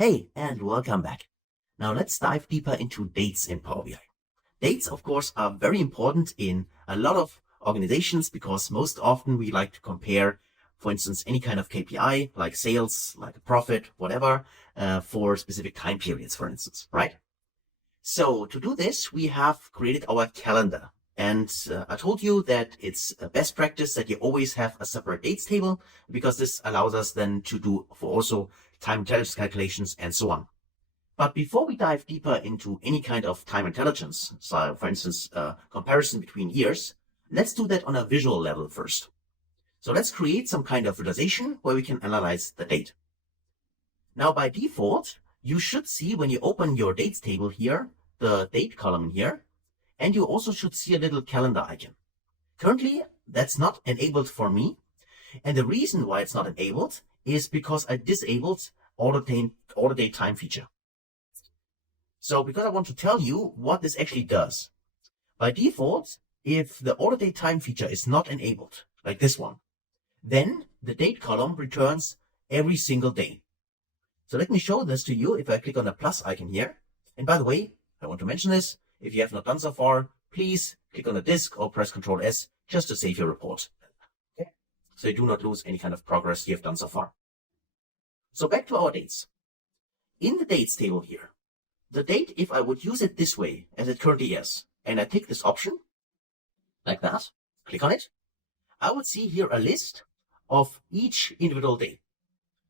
Hey, and welcome back. Now let's dive deeper into dates in Power BI. Dates, of course, are very important in a lot of organizations because most often we like to compare, for instance, any kind of KPI, like sales, like a profit, whatever, for specific time periods, for instance, right? So to do this, we have created our calendar. And I told you that it's a best practice that you always have a separate dates table because this allows us then to do for also time intelligence calculations and so on. But before we dive deeper into any kind of time intelligence, so for instance, comparison between years, let's do that on a visual level first. So let's create some kind of visualization where we can analyze the date. Now by default, you should see when you open your dates table here, the date column here, and you also should see a little calendar icon. Currently, that's not enabled for me. And the reason why it's not enabled is because I disabled order date time feature. So because I want to tell you what this actually does. By default, if the order date time feature is not enabled, like this one, then the date column returns every single day. So let me show this to you if I click on the plus icon here. And by the way, I want to mention this. If you have not done so far, please click on the disk or press Ctrl S just to save your report. Okay? So you do not lose any kind of progress you have done so far. So back to our dates. In the dates table here, the date, if I would use it this way, as it currently is, and I tick this option, like that, click on it, I would see here a list of each individual day.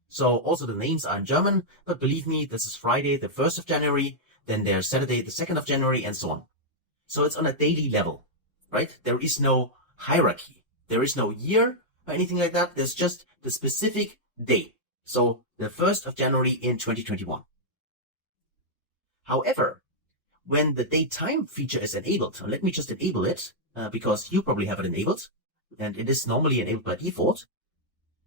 So also the names are in German, but believe me, this is Friday, the 1st of January, then there's Saturday, the 2nd of January, and so on. So it's on a daily level, right? There is no hierarchy. There is no year or anything like that. There's just the specific day. So the 1st of January in 2021. However, when the date time feature is enabled, and let me just enable it, because you probably have it enabled, and it is normally enabled by default,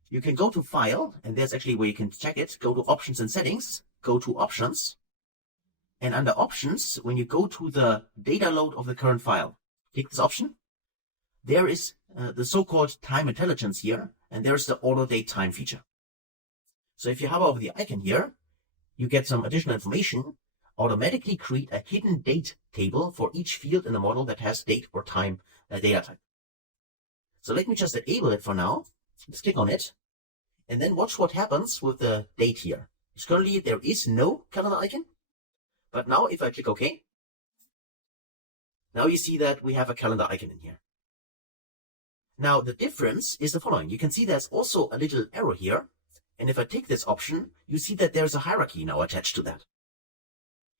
you can go to File, and there's actually where you can check it, go to Options and Settings, go to Options, and under Options, when you go to the data load of the current file, click this option. There is the so-called time intelligence here, and there's the auto date time feature. So if you hover over the icon here, you get some additional information, automatically create a hidden date table for each field in the model that has date or time data type. So let me just enable it for now. Let's click on it, and then watch what happens with the date here. Because currently there is no calendar icon. But now if I click OK, now you see that we have a calendar icon in here. Now the difference is the following. You can see there's also a little arrow here. And if I take this option, you see that there's a hierarchy now attached to that.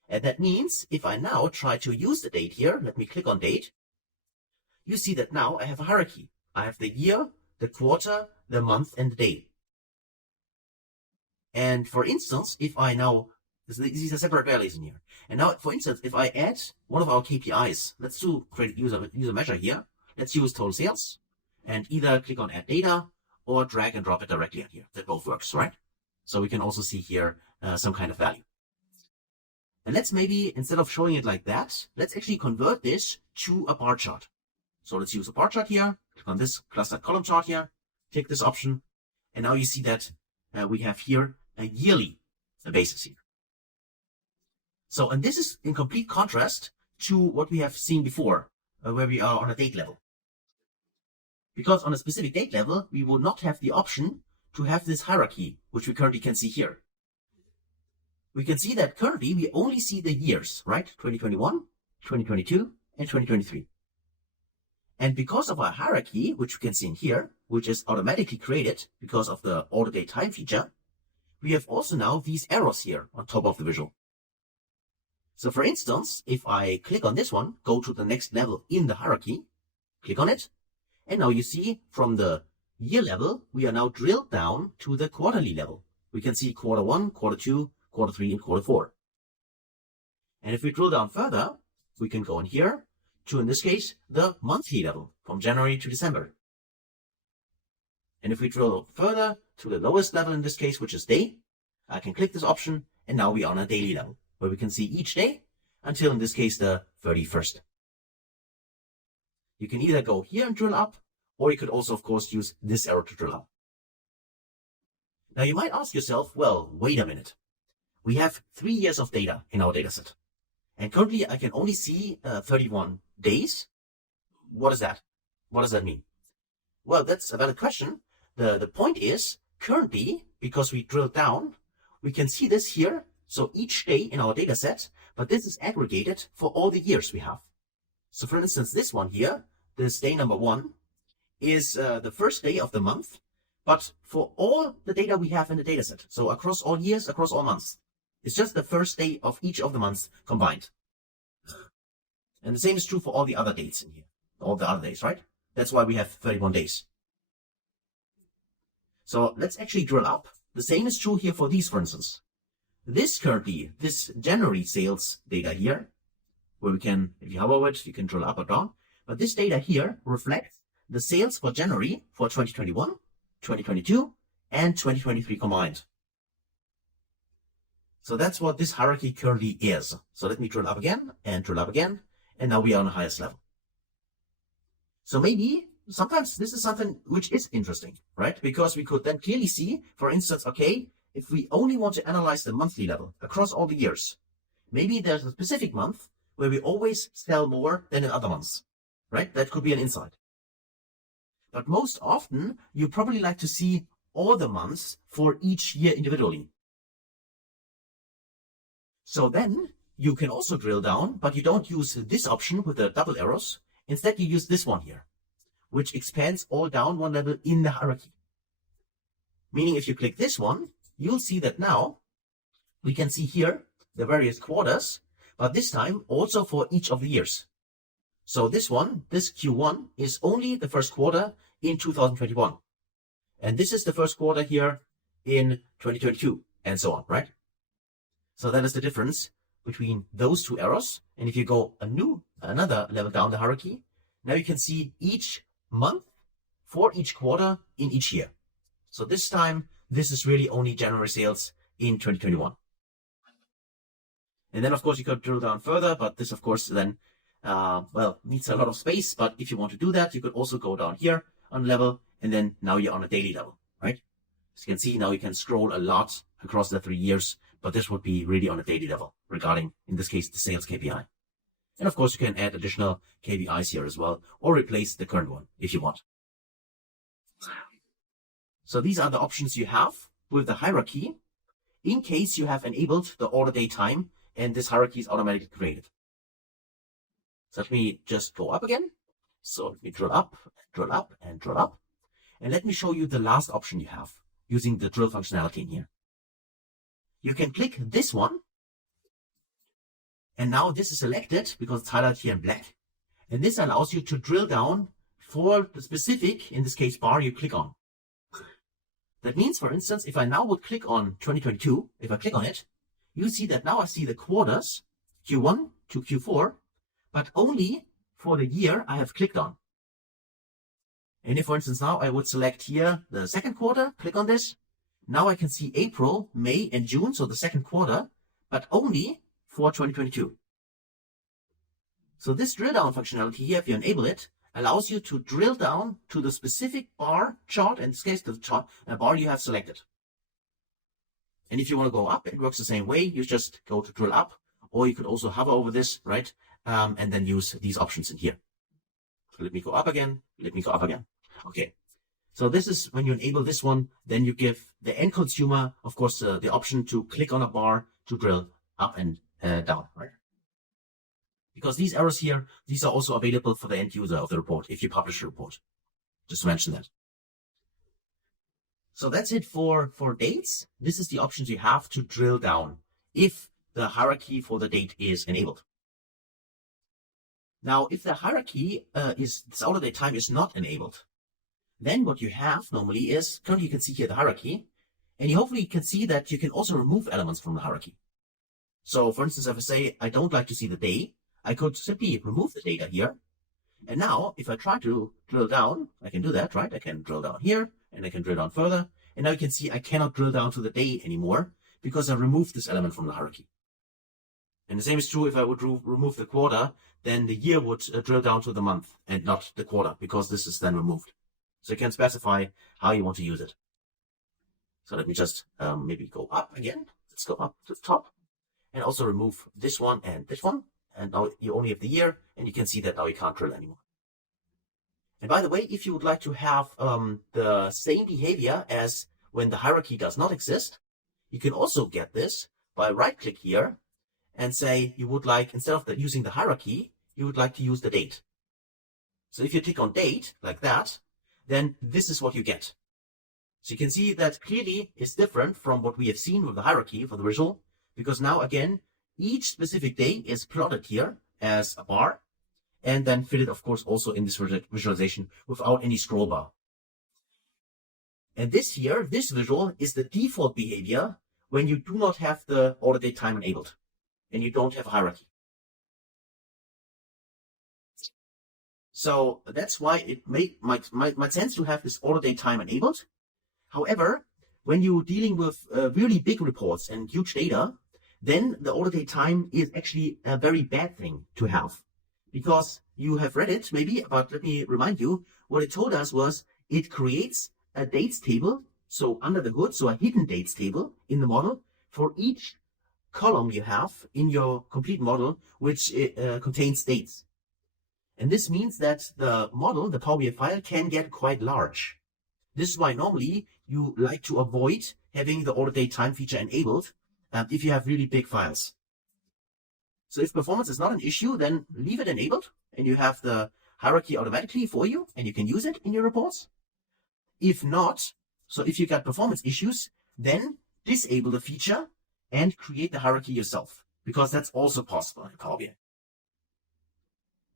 And that means if I now try to use the date here, let me click on date, you see that now I have a hierarchy. I have the year, the quarter, the month, and the day. And for instance, if I now, these are separate values in here. And now, for instance, if I add one of our KPIs, let's create user measure here. Let's use total sales and either click on add data or drag and drop it directly in here. That both works, right? So we can also see here some kind of value. And let's maybe, instead of showing it like that, let's actually convert this to a bar chart. So let's use a bar chart here, click on this cluster column chart here, click this option, and now you see that we have here a yearly basis here. So, and this is in complete contrast to what we have seen before, where we are on a date level. Because on a specific date level, we will not have the option to have this hierarchy, which we currently can see here. We can see that currently we only see the years, right? 2021, 2022, and 2023. And because of our hierarchy, which we can see in here, which is automatically created because of the auto date time feature, we have also now these arrows here on top of the visual. So for instance, if I click on this one, go to the next level in the hierarchy, click on it, and now you see from the year level, we are now drilled down to the quarterly level. We can see quarter 1, quarter 2, quarter 3, and quarter 4. And if we drill down further, we can go in here to, in this case, the monthly level from January to December. And if we drill further to the lowest level in this case, which is day, I can click this option, and now we are on a daily level, where we can see each day until, in this case, the 31st. You can either go here and drill up, or you could also, of course, use this arrow to drill up. Now you might ask yourself, well, wait a minute. we have 3 years of data in our dataset. And currently I can only see 31 days. What is that? What does that mean? Well, that's a valid question. The point is, currently, because we drilled down, we can see this here. So each day in our data set, but this is aggregated for all the years we have. So for instance, this one here, this day number 1, is the first day of the month, but for all the data we have in the data set. So across all years, across all months. It's just the first day of each of the months combined. And the same is true for all the other dates in here. All the other days, right? That's why we have 31 days. So let's actually drill up. The same is true here for these, for instance. This January sales data here, where we can, if you hover over it, you can drill up or down. But this data here reflects the sales for January for 2021, 2022, and 2023 combined. So that's what this hierarchy currently is. So let me drill up again and drill up again. And now we are on the highest level. So maybe sometimes this is something which is interesting, right? Because we could then clearly see, for instance, okay, if we only want to analyze the monthly level across all the years, maybe there's a specific month where we always sell more than in other months, right? That could be an insight. But most often, you probably like to see all the months for each year individually. So then you can also drill down, but you don't use this option with the double arrows. Instead, you use this one here, which expands all down one level in the hierarchy. Meaning if you click this one, you'll see that now we can see here the various quarters, but this time also for each of the years. So this one, this Q1, is only the first quarter in 2021. And this is the first quarter here in 2022, and so on, right? So that is the difference between those two arrows. And if you go another level down the hierarchy, now you can see each month for each quarter in each year. So this time, this is really only January sales in 2021. And then, of course, you could drill down further, but this, of course, then, needs a lot of space. But if you want to do that, you could also go down here on level, and then now you're on a daily level, right? As you can see, now you can scroll a lot across the 3 years, but this would be really on a daily level regarding, in this case, the sales KPI. And of course, you can add additional KPIs here as well, or replace the current one if you want. So these are the options you have with the hierarchy in case you have enabled the order date time and this hierarchy is automatically created. So let me just go up again. So let me drill up, drill up, and drill up. And let me show you the last option you have using the drill functionality in here. You can click this one. And now this is selected because it's highlighted here in black. And this allows you to drill down for the specific, in this case, bar you click on. That means, for instance, if I now would click on 2022, if I click on it, you see that now I see the quarters, Q1 to Q4, but only for the year I have clicked on. And if, for instance, now I would select here the second quarter, click on this, now I can see April, May, and June, so the second quarter, but only for 2022. So this drill down functionality here, if you enable it, allows you to drill down to the specific bar chart, in this case, the chart, bar you have selected. And if you want to go up, it works the same way. You just go to drill up, or you could also hover over this, right? And then use these options in here. So let me go up again. Let me go up again. Okay. So this is when you enable this one, then you give the end consumer, of course, the option to click on a bar to drill up and down, right? Because these arrows here, these are also available for the end user of the report if you publish a report. Just to mention that. So that's it for dates. This is the options you have to drill down if the hierarchy for the date is enabled. Now, if the hierarchy this order date time is not enabled, then what you have normally is, currently you can see here the hierarchy, and you hopefully can see that you can also remove elements from the hierarchy. So for instance, if I say I don't like to see the day, I could simply remove the data here. And now if I try to drill down, I can do that, right? I can drill down here and I can drill down further. And now you can see I cannot drill down to the day anymore because I removed this element from the hierarchy. And the same is true if I would remove the quarter, then the year would drill down to the month and not the quarter because this is then removed. So you can specify how you want to use it. So let me just maybe go up again. Let's go up to the top and also remove this one and this one. And now you only have the year, and you can see that now you can't drill anymore. And by the way, if you would like to have the same behavior as when the hierarchy does not exist, you can also get this by right-click here and say you would like, instead of using the hierarchy, you would like to use the date. So if you tick on date like that, then this is what you get. So you can see that clearly is different from what we have seen with the hierarchy for the visual, because now again, each specific day is plotted here as a bar, and then fitted, of course, also in this visualization without any scroll bar. And this here, this visual is the default behavior when you do not have the order date time enabled and you don't have a hierarchy. So that's why it might sense to have this order date time enabled. However, when you're dealing with really big reports and huge data, then the order date time is actually a very bad thing to have. Because you have read it maybe, but let me remind you, what it told us was it creates a dates table, so under the hood, so a hidden dates table in the model for each column you have in your complete model, which contains dates. And this means that the model, the Power BI file, can get quite large. This is why normally you like to avoid having the order date time feature enabled if you have really big files. So if performance is not an issue, then leave it enabled and you have the hierarchy automatically for you and you can use it in your reports. If not, so if you got performance issues, then disable the feature and create the hierarchy yourself, because that's also possible in Power BI.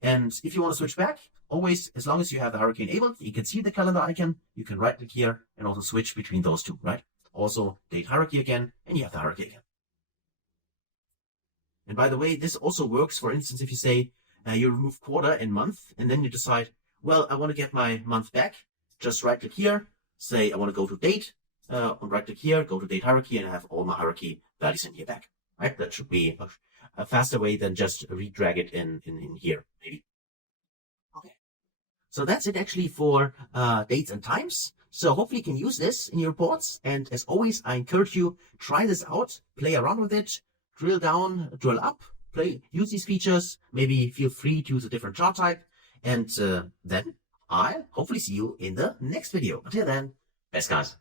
And if you want to switch back, always, as long as you have the hierarchy enabled, you can see the calendar icon, you can right click here and also switch between those two, right? Also date hierarchy again, and you have the hierarchy again. And by the way, this also works, for instance, if you say you remove quarter and month, and then you decide, well, I want to get my month back, just right click here, say I want to go to date, right click here, go to date hierarchy, and I have all my hierarchy values in here back, right? That should be a faster way than just redrag it in here, maybe. Okay. So that's it actually for dates and times. So hopefully you can use this in your reports. And as always, I encourage you, try this out, play around with it, drill down, drill up, use these features, maybe feel free to use a different chart type. And then I'll hopefully see you in the next video. Until then, best guys.